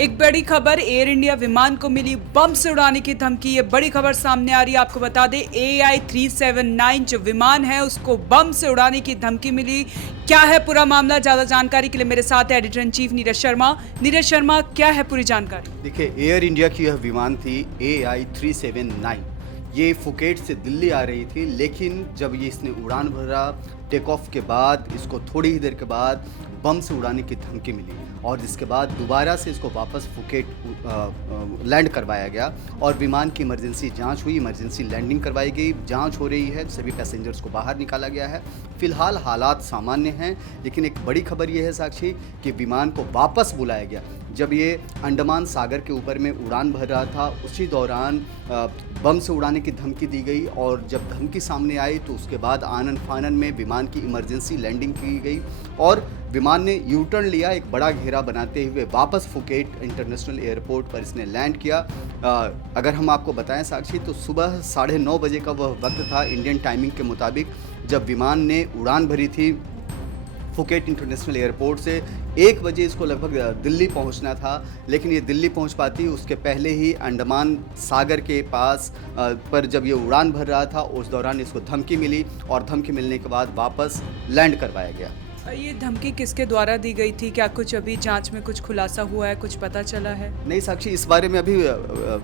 एक बड़ी खबर, एयर इंडिया विमान को मिली बम से उड़ाने की धमकी। ये बड़ी खबर सामने आ रही है। आपको बता दें, AI-379 जो विमान है उसको बम से उड़ाने की धमकी मिली। क्या है पूरा मामला? ज्यादा जानकारी के लिए मेरे साथ है editor in chief Neeraj Sharma. Neeraj Sharma, क्या है पूरी जानकारी? देखिए, एयर इंडिया की यह विमान थी AI-379। ये फुकेट से दिल्ली आ रही थी, लेकिन जब ये इसने उड़ान भरा टेक ऑफ के बाद इसको थोड़ी ही देर के बाद बम से उड़ाने की धमकी मिली और जिसके बाद दोबारा से इसको वापस फुकेट लैंड करवाया गया और विमान की इमरजेंसी जांच हुई, इमरजेंसी लैंडिंग करवाई गई, जांच हो रही है, सभी पैसेंजर्स को बाहर निकाला गया है। फिलहाल हालात सामान्य हैं, लेकिन एक बड़ी खबर यह है साक्षी कि विमान को वापस बुलाया गया। जब ये अंडमान सागर के ऊपर में उड़ान भर रहा था, उसी दौरान बम से उड़ाने की धमकी दी गई और जब धमकी सामने आई तो उसके बाद आनन फानन में विमान की इमरजेंसी लैंडिंग की गई और विमान ने यू टर्न लिया, एक बड़ा घेरा बनाते हुए वापस फुकेट इंटरनेशनल एयरपोर्ट पर इसने लैंड किया। अगर हम आपको बताएं साक्षी, तो सुबह 9:30 बजे का वह वक्त था इंडियन टाइमिंग के मुताबिक, जब विमान ने उड़ान भरी थी फुकेट इंटरनेशनल एयरपोर्ट से। 1 बजे इसको लगभग दिल्ली पहुंचना था, लेकिन ये दिल्ली पहुंच पाती उसके पहले ही अंडमान सागर के पास पर जब ये उड़ान भर रहा था, उस दौरान इसको धमकी मिली और धमकी मिलने के बाद वापस लैंड करवाया गया। ये धमकी किसके द्वारा दी गई थी? क्या कुछ अभी जांच में कुछ खुलासा हुआ है, कुछ पता चला है? नहीं साक्षी, इस बारे में अभी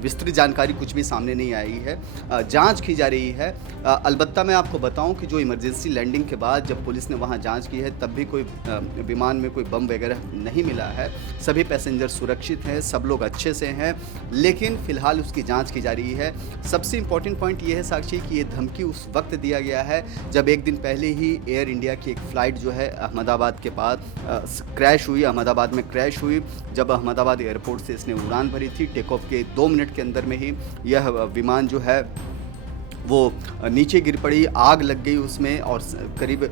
विस्तृत जानकारी कुछ भी सामने नहीं आई है। जांच की जा रही है। अलबत्ता मैं आपको बताऊं कि जो इमरजेंसी लैंडिंग के बाद जब पुलिस ने वहां जांच की है, तब भी कोई विमान में कोई बम वगैरह नहीं मिला है। सभी पैसेंजर सुरक्षित हैं, सब लोग अच्छे से हैं, लेकिन फिलहाल उसकी जाँच की जा रही है। सबसे इम्पोर्टेंट पॉइंट ये है साक्षी कि ये धमकी उस वक्त दिया गया है जब एक दिन पहले ही एयर इंडिया की एक फ़्लाइट जो है अहमदाबाद के पास क्रैश हुई, अहमदाबाद में क्रैश हुई। जब अहमदाबाद एयरपोर्ट से इसने उड़ान भरी थी, टेक ऑफ के 2 मिनट के अंदर में ही यह विमान जो है वो नीचे गिर पड़ी, आग लग गई उसमें और करीब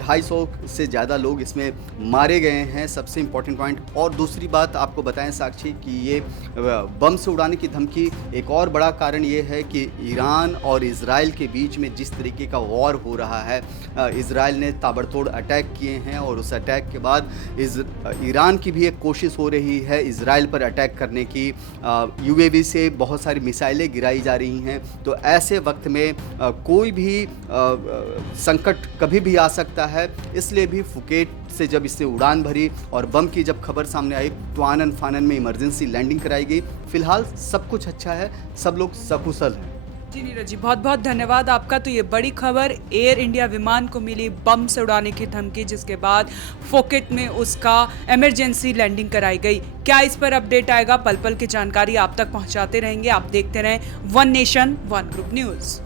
250 से ज़्यादा लोग इसमें मारे गए हैं। सबसे इम्पोर्टेंट पॉइंट। और दूसरी बात आपको बताएं साक्षी कि ये बम से उड़ाने की धमकी, एक और बड़ा कारण ये है कि ईरान और इज़राइल के बीच में जिस तरीके का वॉर हो रहा है, इज़राइल ने ताबड़तोड़ अटैक किए हैं और उस अटैक के बाद ईरान की भी एक कोशिश हो रही है इज़राइल पर अटैक करने की। UAV से बहुत सारी मिसाइलें गिराई जा रही हैं। तो ऐसे वक्त में कोई भी संकट कभी भी आ सकता है, इसलिए भी फुकेट से जब इससे उड़ान भरी और बम की जब खबर सामने आई तो आनन फानन में इमरजेंसी लैंडिंग कराई गई। फिलहाल सब कुछ अच्छा है, सब लोग सकुशल हैं। जी नीरज जी, बहुत बहुत धन्यवाद आपका। तो ये बड़ी खबर, एयर इंडिया विमान को मिली बम से उड़ाने की धमकी, जिसके बाद फुकेट में उसका इमरजेंसी लैंडिंग कराई गई। क्या इस पर अपडेट आएगा? पल पल की जानकारी आप तक पहुंचाते रहेंगे। आप देखते रहें one nation one group news.